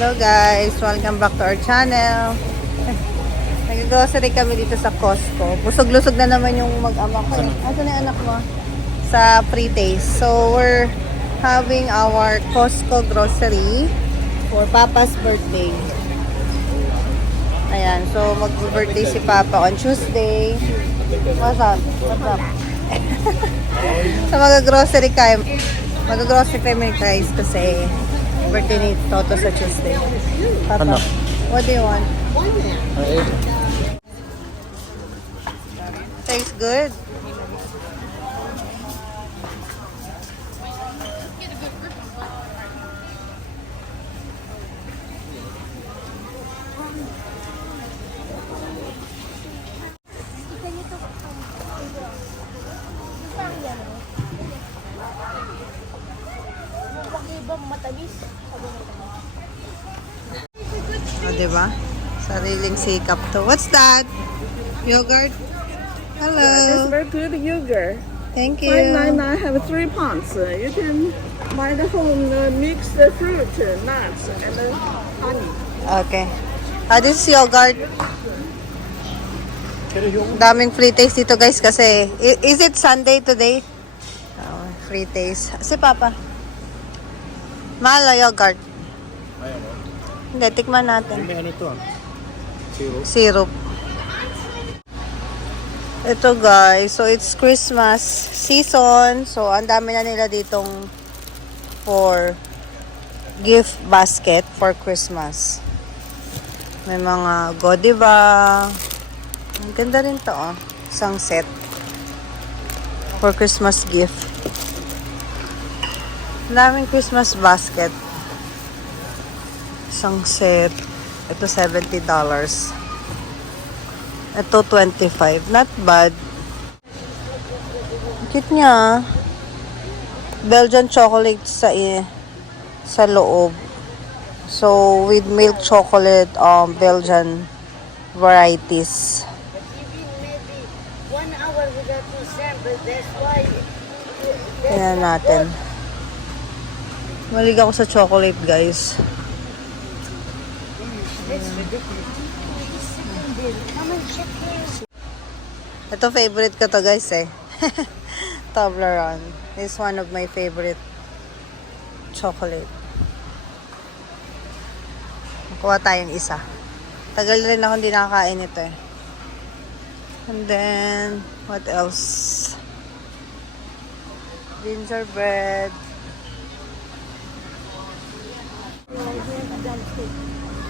Hello guys, welcome back to our channel. Nag-grocery kami dito sa Costco. Busog-lusog na naman yung mag-ama ko. Asan na yung anak mo? Sa pre-taste. So we're having our Costco grocery for Papa's birthday. Ayan, so mag-birthday si Papa on Tuesday. What's up? What's up? So mag-grocery kayo. Mag-grocery kami guys kasi birthday ni Toto sa Tuesday. Papa, Ano? what do you want? Ay, Tastes good. O, diba? Sariling sikap to. What's that? Yogurt? It's Hello. very good yogurt. Thank you. 599 have 3 pounds. You can buy the home, mix the fruit, nuts, and honey. Okay. This is yogurt. Daming free taste dito guys kasi is it Sunday today? Oh, free taste. Si Papa. Mahal na yogurt. ayaw mo. Hindi, tikman natin. May ano to ah? Zero. Syrup. Ito guys, so it's Christmas season. So ang dami na nila ditong for gift basket for Christmas. May mga Godiva. Ang ganda rin to oh. Isang set for Christmas gift. Ang daming Christmas basket. Isang set. Ito $70. Ito $25. Not bad. Cute niya. Belgian chocolate sa loob. So with milk chocolate Belgian varieties. Maybe 1 hour without to sample. That's why. Tingnan natin. Malig ako sa chocolate, guys. Ito favorite ko to, guys, eh. Toblerone. This is one of my favorite chocolate. Kuha tayong isa. Tagal rin ako hindi nakakain ito, eh. And then, what else? Gingerbread.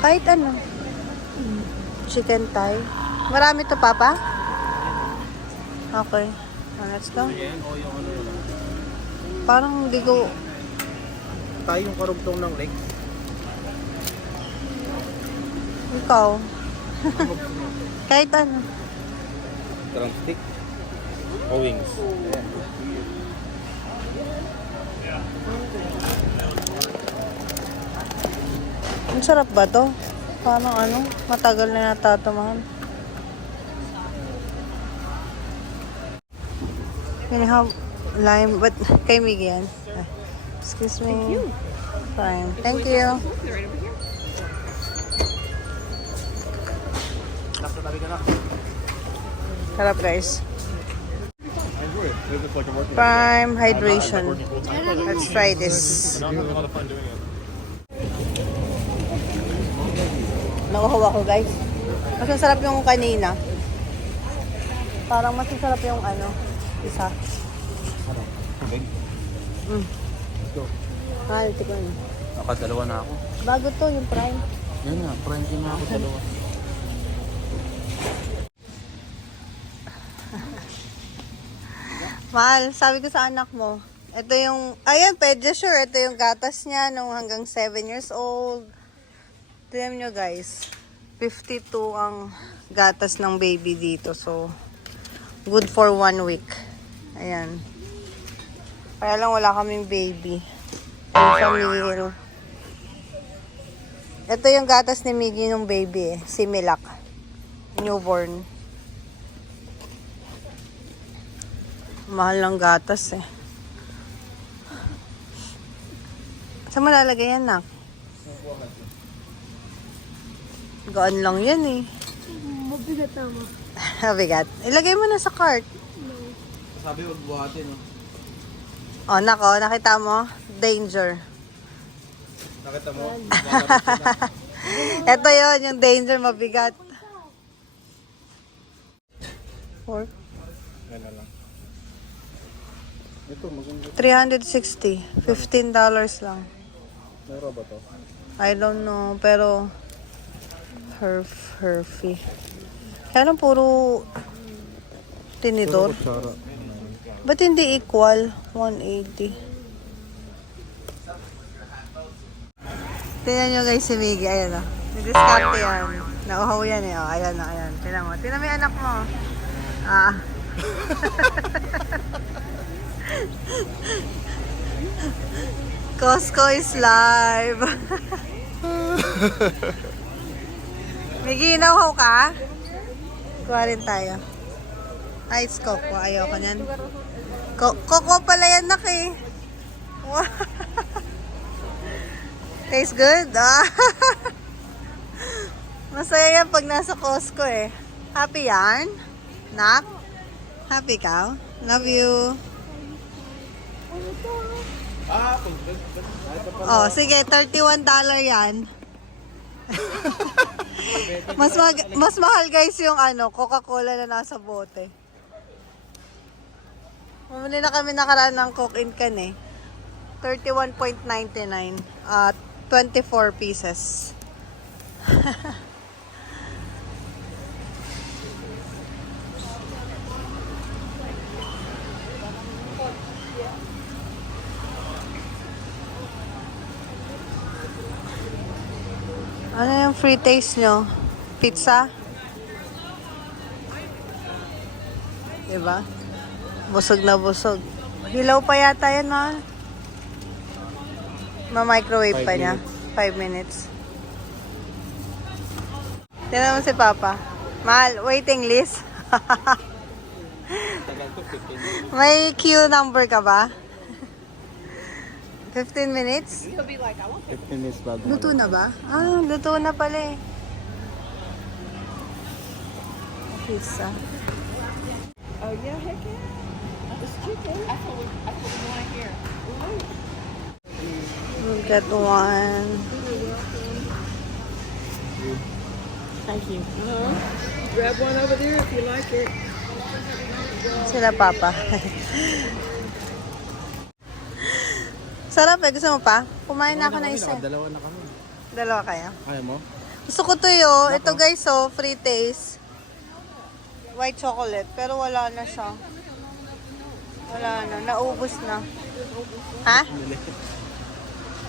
Kahit ano. Chicken thigh. Marami to, Papa? Okay. Let's go. Parang hindi ko... Tayo yung karugtong ng leg. Ikaw. Kahit ano. Drumstick. O wings. Ang sarap ba to? Parang ano? Matagal na natatamahan. Can I have lime? But kay Miggy yan. Excuse me. Fine. Thank you. Nasa tabi ka na. Sarap guys. Enjoy it. It's like a working. Prime hydration. Let's try this. I'm having a lot of fun doing it. Nakuhawa ko guys. Mas masarap yung kanina. Parang mas masarap yung ano. Isa. Ano? Tubig? Let's go. Mahal, tikman. Nakadalawa na ako. Bago to, yung prime. Yan nga, prime din na ako dalawa. Mahal, sabi ko sa anak mo, ito yung, ayan, Pediasure, ito yung gatas niya nung hanggang 7 years old. Tignan nyo guys, 52 ang gatas ng baby dito. So, good for 1 week. Ayan. Kaya lang wala kaming baby. Sa meal. Ito yung gatas ni Miggy nung baby eh, si Milak. Newborn. Mahal ng gatas eh. Saan mo lalagay yan, nak? Gaan lang yan eh. Mabigat naman. Mabigat. Ilagay mo na sa cart. Sabi huwag buhatin, no? Oh, nako, nakita mo? Danger. Nakita mo? Ito yon yung danger, mabigat. Pork. Yan na lang. Ito, maganda. 360. $15 lang. Meron ba to? I don't know, pero herfy. Kaya lang puro tinidor. Kutsara. Ba't hindi equal? 180. Tingnan nyo guys si Miggy. Ayan o. Nag-discount yan. Nauhaw yan eh. O, ayan o, ayan. Tingnan mo. Tingnan mo yung anak mo. Ah. Costco is live. Miggy, nauhaw ka? Kuha rin tayo. Ay, it's Coco. Ayoko niyan. Coco pala yan, nak eh. Wow. Tastes good? Ah. Masaya yan pag nasa Costco eh. Happy yan? Nak? Happy ka? Love you. Oh, sige, $31 yan. Mas mahal guys yung Coca-Cola na nasa bote. Bumili na kami nakaraan ng Coke in can eh. 31.99 at 24 pieces. Ano yung free taste nyo? Pizza? Diba? Busog na busog. Hilaw pa yata yan, mahal. Ma-microwave pa niya. 5 minutes. Tignan mo si Papa. Mahal, waiting list. May queue number ka ba? 15 minutes? 15 minutes bago. Luto na ba? Ah, luto na pala eh. Pizza. Oh, yeah, heck yeah. It's chicken. I thought we want here. We'll get one. Thank you. Grab one over there if you like it. Sila Papa. Sarap eh. Gusto mo pa? Kumain na ako ng isa. Dalawa na kami. Dalawa kaya? Kaya mo? Gusto ko to yo. Ito guys, so free taste. White chocolate. Pero wala na siya. Wala na. Naubos na. Ha?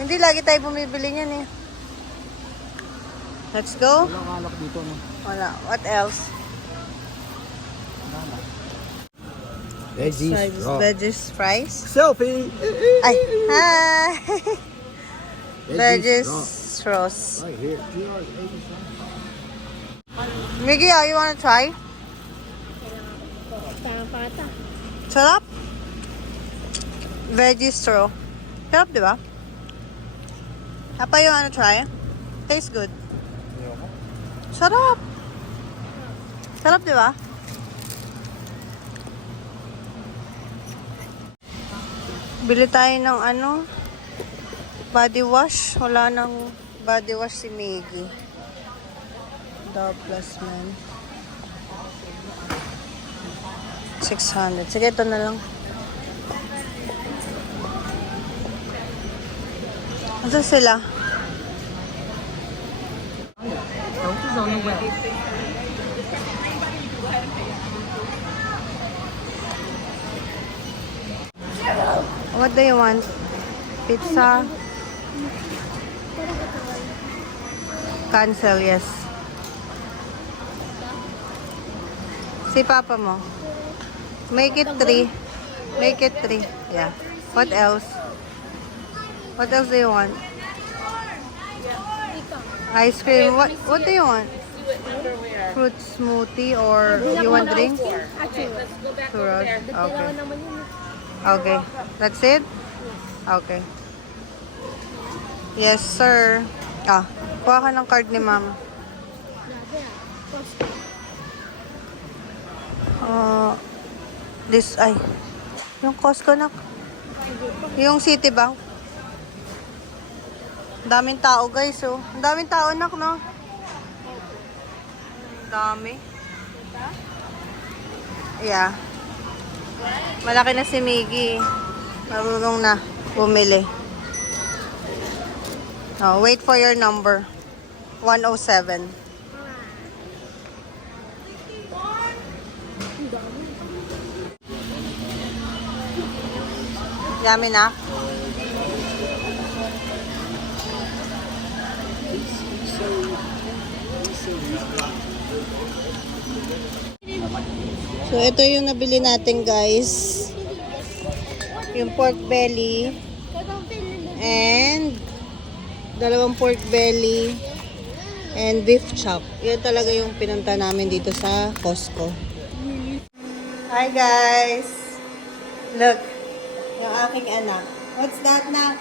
Hindi lagi tayo bumibili niyan eh. Let's go. Walang alak dito, no? Wala. What else? Veggies fries. Selfie! Ay, hi! Veggies straws. Right here. Miggy, you wanna try? Sarap? Veggie straw. Sarap, di ba? Papa, you wanna try? Tastes good. Sarap! Sarap, di ba? Bili tayo ng body wash. Wala nang body wash si Miggy. Dove Plus Man. 600. Sige, ito na lang. Ito sila. What do you want? Pizza? Cancel, yes. Si Papa mo. Make it 3. Make it 3. Yeah. What else? What else do you want? Ice cream. What do you want? Fruit smoothie or you want drinks? Churros. Okay. Okay. That's it? Okay. Yes, sir. Ah, kuha ka ng card ni Mama. Yeah. Costco. Yung Costco na. Yung Citibank. Daming tao guys, oh. Ang daming tao nak, no? Dami. Yeah. Malaki na si Miggy. Marunong na bumili. Oh, wait for your number. 107. Yummy na. So, ito yung nabili natin, guys. Yung pork belly. And dalawang pork belly. And beef chop. Yan talaga yung pinunta namin dito sa Costco. Hi, guys. Look. Yung aking anak. What's that, na?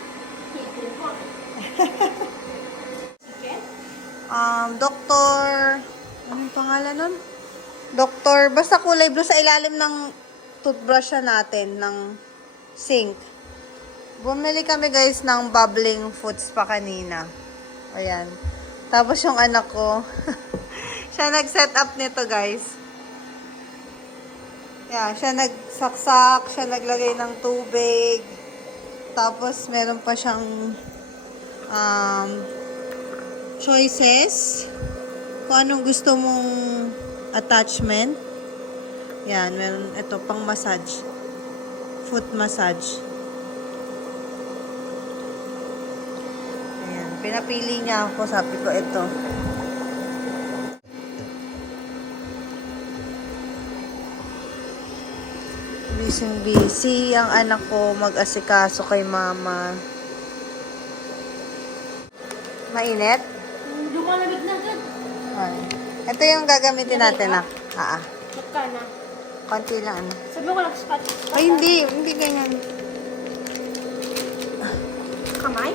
Doctor. Anong pangalan nun? Doctor. Basta kulay blue sa ilalim ng toothbrush natin, ng sink. Bumili kami guys ng bubbling foods pa kanina. Ayan. Tapos yung anak ko, siya nag-set up nito guys. Yeah, siya nagsaksak, siya naglagay ng tubig. Tapos meron pa siyang choices. Kung anong gusto mong attachment. Yan, meron ito pang massage. Foot massage. Ayan, pinapili niya ako, sabi ko ito. Busy ang anak ko mag-asikaso kay mama. Mainit? Lumalamig na agad. Ay. Ito yung gagamitin natin na. Magka na. Konti lang ano. Sabi ko lang spot. Ay, hindi ganyan. Kamay?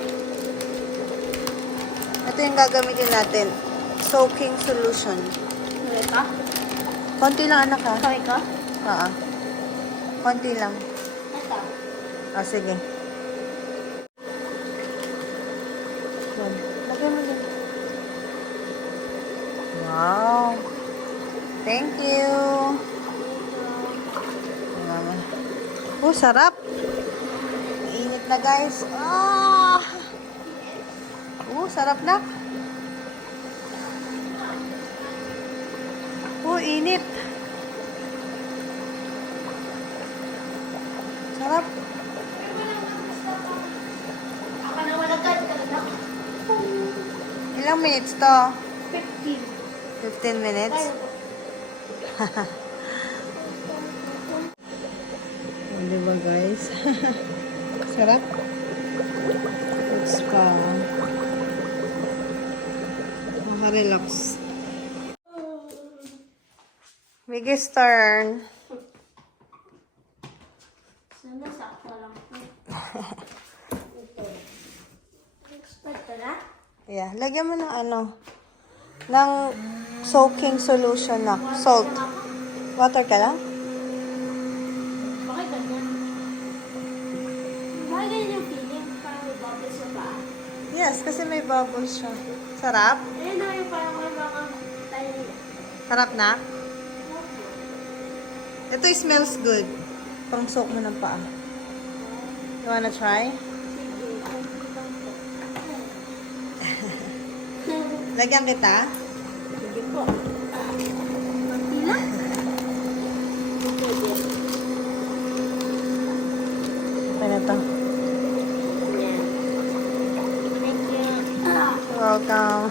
Ito yung gagamitin natin. Soaking solution. Ulit ka? Konti lang anak ha. Kamay ka? Konti lang. Ito. Sige. Lagyan mo din. Wow. Thank you. Oh, sarap. Mainit na guys. Sarap na. Init. Sarap. Ako na wala ka. Ilang minutes to? 15. 15 minutes? Diba guys? Sarap. It's pa. Maka-relax. Biggest turn. Sana sakto lang. Ito. Expect na? Yeah, lagyan mo ng ng soaking solution na. Salt. Water ka lang? Bakit ganyan? Bakit ganyan yung feeling? Parang may bubbles sa paa. Yes, kasi may bubbles siya. Sarap? Ayun na yung parang may mga tiny. Sarap na? Ito smells good. Pang soak mo ng paa. You wanna try? Lagyan kita? Sige po. Konti lang. Okay na to. Yan. Thank you. Welcome.